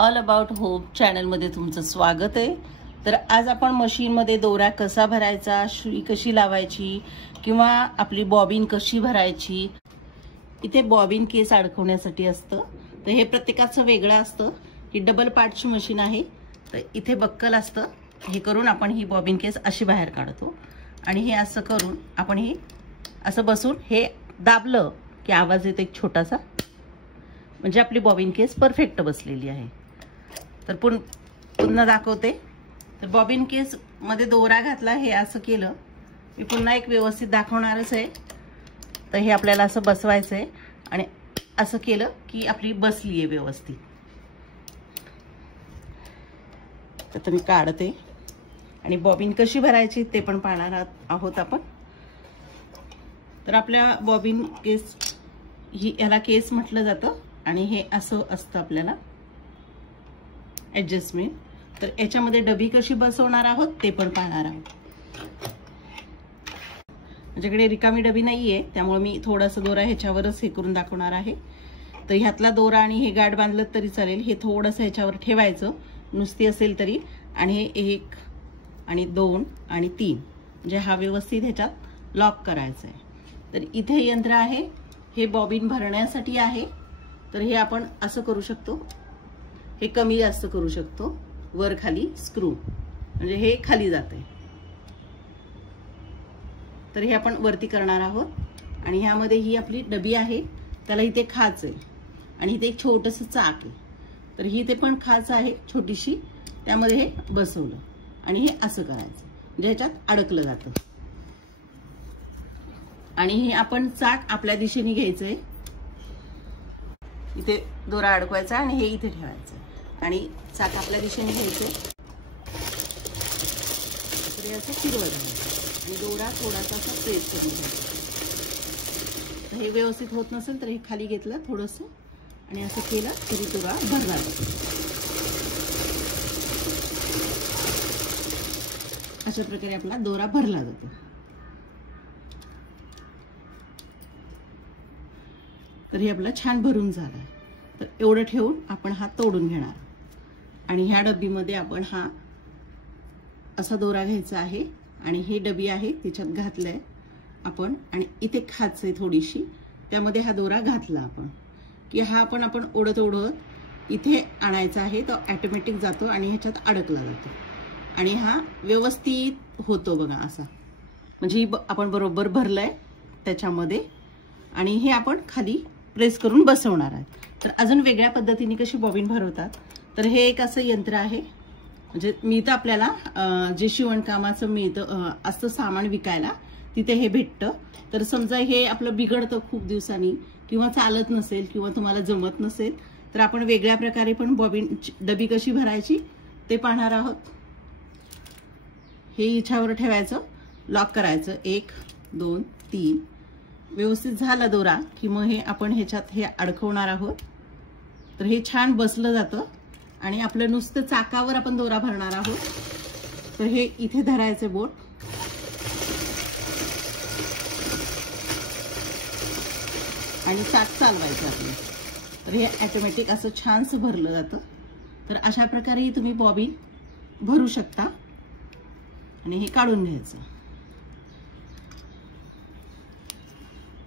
All about hope चॅनलमध्ये तुमचं स्वागत आहे। तर आज आपण मशीनमध्ये दोरा कसा भरायचा, सुई कशी लावायची किंवा आपली बॉबिन कशी भरायची। इथे बॉबिन केस अडकवण्यासाठी असतं, तर हे प्रत्येकाचं वेगळं असतं। ही डबल पार्टची मशीन आहे, तर इथे बक्कल असतं। हे करून आपण ही बॉबिन केस अशी बाहेर काढतो आणि हे असं करून आपण हे असं बसून हे दाबलं की आवाज येतो एक छोटासा, म्हणजे आपली बॉबिन केस परफेक्ट बसलेली आहे। तर पुन्हा दाखवते। तर बॉबिन केस मध्ये दोरा घातला, हे असं केलं मी पुन्हा एक व्यवस्थित दाखवणारच आहे। तर हे आपल्याला असं बसवायचं आहे आणि असं केलं की आपली बसली आहे व्यवस्थित। तर मी काढते आणि बॉबिन कशी भरायची ते पण पाहणार आहोत आपण। तर आपल्या बॉबिन केस ही याला केस म्हटलं जातं आणि हे असं असतं आपल्याला ॲडजस्टमेंट। तर याच्यामध्ये डबी कशी बसवणार आहोत ते पण पाहणार आहोत। माझ्याकडे रिकामी डबी नाहीये, त्यामुळे मी थोडासा दोरा ह्याच्यावरच हे करून दाखवणार आहे। तर ह्यातला दोरा आणि हे गाठ बांधलं तरी चालेल, हे थोडंसं ह्याच्यावर ठेवायचं नुसती असेल तरी, आणि हे 1 आणि 2 आणि 3 म्हणजे हा व्यवस्थित ह्याच्यात लॉक करायचं आहे। तर इथे यंत्र आहे, हे बॉबिन भरण्यासाठी आहे। तर हे आपण असं करू शकतो, हे कमी जास्त करू शकतो, वर खाली स्क्रू, म्हणजे हे खाली जाते। तर हे आपण वरती करणार आहोत आणि ह्यामध्ये ही आपली डबी आहे, त्याला इथे खाच आहे आणि इथे एक छोटंसं चाक आहे। तर ही इथे पण खाच आहे छोटीशी, त्यामध्ये हे बसवलं आणि हे असं करायचं, म्हणजे ह्याच्यात अडकलं जातं। आणि हे आपण चाक आपल्या दिशेने घ्यायचंय, इथे दोरा अडकवायचा आणि हे इथे ठेवायचं आणि चाक आपल्या दिशेने घ्यायचं, तर हे असं फिरवायचं आणि दोरा थोडासा असा प्रेस करून घ्यायचा। तर हे व्यवस्थित होत नसेल तर हे खाली घेतलं थोडंसं आणि असं केलं तरी दोरा भरला जातो। अशा प्रकारे आपला दोरा भरला जातो। तर हे आपला छान भरून झाला। तर एवढं ठेवून आपण हा तोडून घेणार आणि ह्या डबीमध्ये आपण हा असा दोरा घ्यायचा आहे आणि ही डबी आहे त्याच्यात घातलंय आपण आणि इथे खाच आहे थोडीशी, त्यामध्ये हा दोरा घातला आपण की हा आपण ओढत ओढत इथे आणायचा आहे, तो ऑटोमॅटिक जातो आणि ह्याच्यात अडकला जातो आणि हा व्यवस्थित होतो बघा असा, म्हणजे आपण बरोबर भरलंय त्याच्यामध्ये आणि हे आपण खाली प्रेस करून बसवणार आहे। तर अजून वेगळ्या पद्धतीने कशी बॉबिन भरवतात, तर हे एक असं यंत्र आहे, म्हणजे मिळतं आपल्याला जे शिवणकामाचं मिळतं असं सामान विकायला, तिथे हे भेटतं। तर समजा हे आपलं बिघडतं खूप दिवसांनी किंवा चालत नसेल किंवा तुम्हाला जमत नसेल, तर आपण वेगळ्या प्रकारे पण बॉबिन डबी कशी भरायची ते पाहणार आहोत। हे हिच्यावर ठेवायचं, लॉक करायचं, 1 2 3 व्यवस्थित झाला दोरा की मग हे आपण ह्याच्यात हे अडकवणार आहोत। तर हे छान बसलं जातं आणि आपलं नुसतं चाकावर आपण दोरा भरणार आहोत। तर हे इथे धरायचं बोट आणि चाक चालवायचं आपलं, तर हे ऑटोमॅटिक असं छानसं भरलं जातं। तर अशा प्रकारे तुम्ही बॉबिन भरू शकता आणि हे काढून घ्यायचं।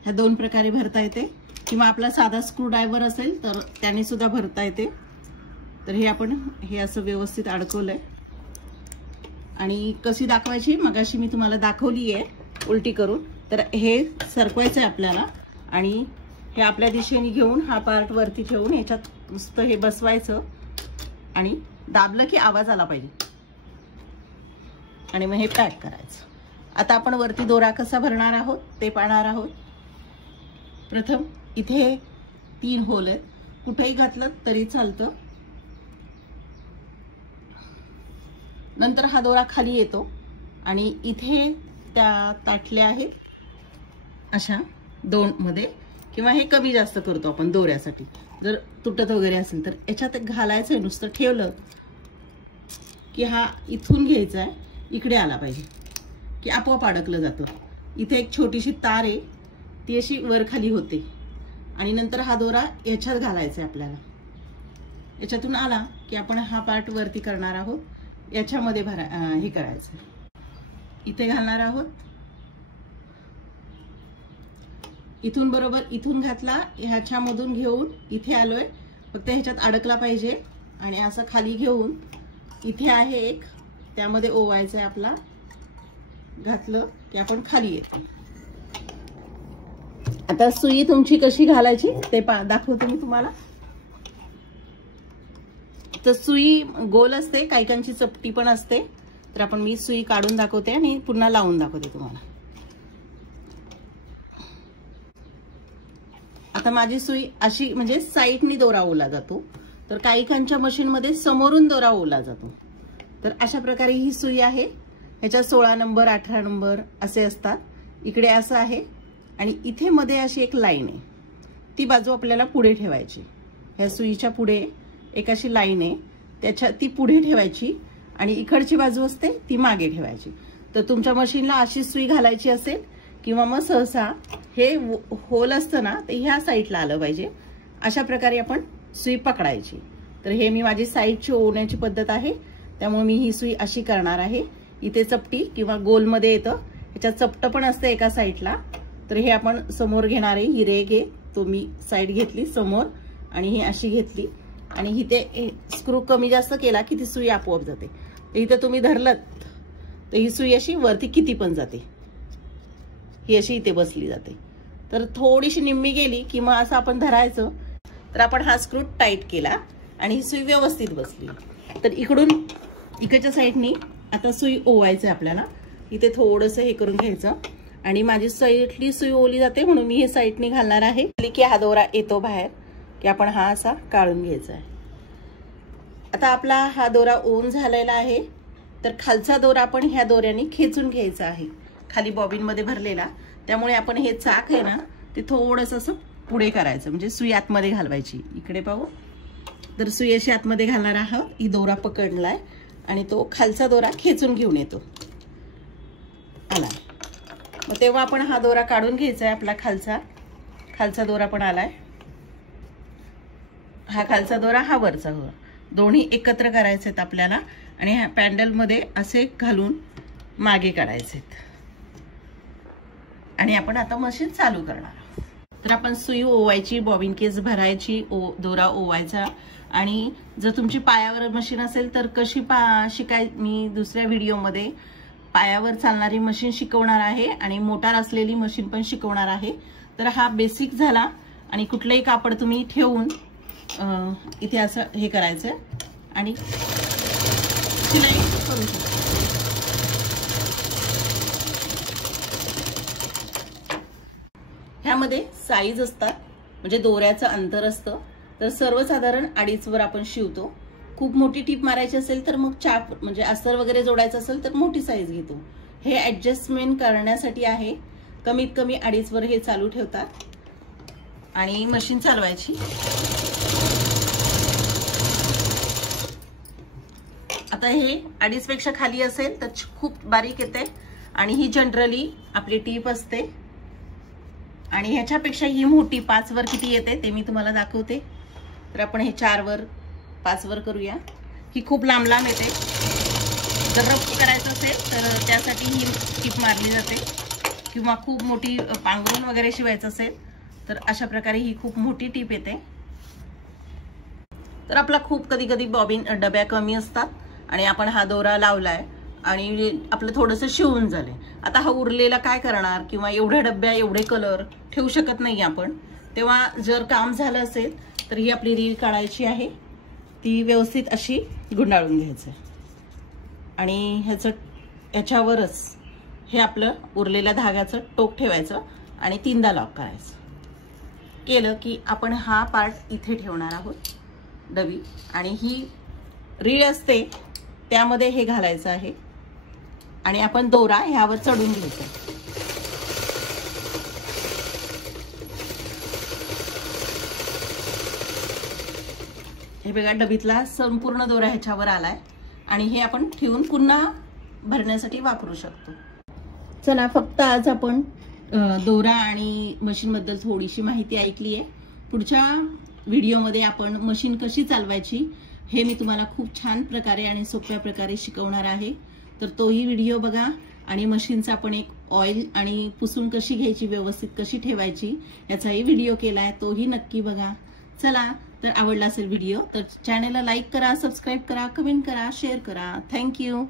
ह्या 2 प्रकारे भरता येते किंवा आपला साधा स्क्रू ड्रायव्हर असेल तर त्याने सुद्धा भरता येते। तर हे आपण हे असं व्यवस्थित अडकवलंय आणि कशी दाखवायची मगाशी मी तुम्हाला दाखवली आहे उलटी करून। तर हे सरकवायचं आहे आपल्याला आणि हे आपल्या दिशेने घेऊन हा पार्ट वरती ठेवून ह्याच्यात नुसतं हे बसवायचं आणि दाबलं की आवाज आला पाहिजे आणि मग हे पॅक करायचं। आता आपण वरती दोरा कसा भरणार आहोत ते पाहणार आहोत। प्रथम इथे 3 होल आहेत, कुठेही घातलं तरी चालतं। नंतर हा दोरा खाली येतो आणि इथे त्या ताटल्या आहेत अशा 2 मध्ये, किंवा हे कमी जास्त करतो आपण दोऱ्यासाठी, जर तुटत वगैरे असेल तर याच्यात घालायचं, नुसतं ठेवलं की हा इथून घ्यायचा आहे, इकडे आला पाहिजे की आपोआप अडकलं जातं। इथे एक छोटीशी तार आहे, ती अशी वर खाली होते आणि नंतर हा दोरा याच्यात घालायचा आहे आपल्याला, याच्यातून आला की की आपण हा पार्ट वरती करणार आहोत, याच्यामध्ये हे करायचं, इथे घालणार आहोत, इथून बरोबर इथून घातला, ह्याच्यामधून घेऊन इथे आलोय, फक्त ह्याच्यात अडकला पाहिजे आणि असं खाली घेऊन इथे आहे एक, त्यामध्ये ओवायचं आहे आपला, घातलं की आपण खाली येतो. आता सुई तुमची कशी घालायची ते दाखवते मी तुम्हाला. तर सुई गोल असते, काहीकांची चपटी पण असते, तर आपण मी सुई काढून दाखवते आणि पुन्हा लावून दाखवते तुम्हाला. आता माझी सुई अशी म्हणजे साईडनी दोरा ओला जातो, तर काहीकांच्या मशीन मध्ये समोरून दोरा ओला जातो. तर अशा प्रकारे ही सुई आहे, ह्याच्यात 16 नंबर 18 नंबर असे असतात. इकडे असं आहे आणि इथे मध्ये अशी एक लाईन आहे, ती बाजू आपल्याला पुढे ठेवायची. ह्या सुईच्या पुढे एक अशी लाईन आहे, त्याच्या ती पुढे ठेवायची आणि इकडची बाजू असते ती मागे ठेवायची. तर तुमच्या मशीनला अशी सुई घालायची असेल किंवा मग सहसा हे होल असतं ना, ते ह्या साईडला आलं पाहिजे, अशा प्रकारे आपण सुई पकडायची. तर हे मी माझी साईडची ओवण्याची पद्धत आहे, त्यामुळे मी ही सुई अशी करणार आहे. इथे चपटी किंवा गोलमध्ये येतं, ह्याच्यात चपट पण असतं एका साईडला. तर हे आपण समोर घेणार आहे, ही रेग आहे, तो मी साईड घेतली समोर आणि ही अशी घेतली आणि इथे स्क्रू कमी जास्त केला की ती सुई आपोआप जाते. इथे तुम्ही धरलत तर ही सुई अशी वरती किती पण जाते, ही अशी इथे बसली जाते. तर थोडीशी निम्मी गेली की मग असं आपण धरायचं, तर आपण हा स्क्रू टाईट केला आणि ही सुई व्यवस्थित बसली. तर इकडच्या साईडनी आता सुई ओवायचं आहे आपल्याला. इथे थोडंसं हे करून घ्यायचं आणि माझी साईडली सुई ओली जाते म्हणून मी हे साईडनी घालणार आहे की हा दोरा येतो बाहेर, की आपण हा असा काढून घ्यायचा आहे. आता आपला हा दोरा ओन झालेला आहे, तर खालचा दोरा आपण ह्या दोऱ्याने खेचून घ्यायचा आहे, खाली बॉबिन मध्ये भरलेला. त्यामुळे आपण हे चाक आहे ना, ते थोडंसं असं पुढे करायचं, म्हणजे सुई आतमध्ये घालवायची. इकडे पाहू, तर सुई अशी आतमध्ये घालणार आहोत. ही दोरा पकडलाय आणि तो खालचा दोरा खेचून घेऊन येतो आला. मग तेव्हा आपण हा दोरा काढून घ्यायचा आहे. आपला खालचा दोरा पण आलाय, हा खालचा दोरा, हा वरचा दोरा, दोन्ही एकत्र करायचे आहेत आपल्याला आणि ह्या पॅन्डल मध्ये असे घालून मागे काढायचे आणि आपण आता मशीन चालू करणार. तर आपण सुई ओवायची, बॉबिन केस भरायची, दोरा ओवायचा. आणि जर तुमची पायावर मशीन असेल तर कशी शिकाय, मी दुसऱ्या व्हिडिओमध्ये पायावर चालणारी मशीन शिकवणार आहे आणि मोटार असलेली मशीन पण शिकवणार आहे. तर हा बेसिक झाला आणि कुठलंही कापड तुम्ही ठेवून इथे असं हे करायचं आणि शिलाई करू शकता. ह्यामध्ये साईज असतात, म्हणजे दोऱ्याचं अंतर असतं. तर सर्वसाधारण 2.5 वर आपण शिवतो. खूप मोठी टीप मारायची असेल तर मग चाप म्हणजे अस्तर वगैरे जोडायचं असेल तर मोठी साईज घेतो. हे ऍडजस्टमेंट करण्यासाठी आहे. कमीत कमी 2.5 वर हे चालू ठेवतात आणि मशीन चालवायची. आता हे 2.5 पेक्षा खाली असेल तर खूप बारीक येते आणि ही जनरली आपली टीप असते. आणि ह्याच्यापेक्षा ही मोठी 5 वर किती येते ते मी तुम्हाला दाखवते. तर आपण हे 4 वर 5 वर करूया. ही खूप लांब लांब येते. जर रफ करायचं असेल तर त्यासाठी ही टीप मारली जाते, किंवा खूप मोठी पांघरून वगैरे शिवायचं असेल तर अशा प्रकारे ही खूप मोठी टीप येते. तर आपला खूप कधी कधी बॉबिन डब्या कमी असतात आणि आपण हा दोरा लावलाय आणि आपलं थोडंसं शिवून झालंय. आता हा उरलेला काय करणार, किंवा एवढ्या डब्या एवढे कलर ठेवू शकत नाही आपण. तेव्हा जर काम झालं असेल तर ही आपली रील काढायची आहे, ती व्यवस्थित अशी गुंडाळून घ्यायचं आणि ह्याच्यावरच हे आपलं उरलेल्या धाग्याचं टोक ठेवायचं आणि 3दा लॉक करायचं. केलं की आपण हा पार्ट इथे ठेवणार आहोत डबी, आणि ही रीळ असते त्यामध्ये हे घालायचं आहे आणि आपण दोरा ह्यावर चढून घ्यायचा. हे बघा, डबीतला संपूर्ण दोरा ह्याच्यावर आलाय आणि हे आपण ठेवून पुन्हा भरण्यासाठी वापरू शकतो. चला, फक्त आज आपण दोरा आणि मशीन बद्दल थोडीशी माहिती ऐकली आहे. पुढच्या व्हिडिओमध्ये आपण मशीन कशी चालवायची हे मी तुम्हाला खूप छान प्रकारे आणि सोप्या प्रकारे शिकवणार आहे. तर तोही व्हिडिओ बघा आणि मशीनचा आपण एक ऑइल आणि पुसून कशी घ्यायची, व्यवस्थित कशी ठेवायची याचाही व्हिडिओ केलाय, तोही नक्की बघा. चला, तर आवडला असेल व्हिडिओ तर चॅनलला लाईक करा, सबस्क्राईब करा, कमेंट करा, शेअर करा. थँक्यू.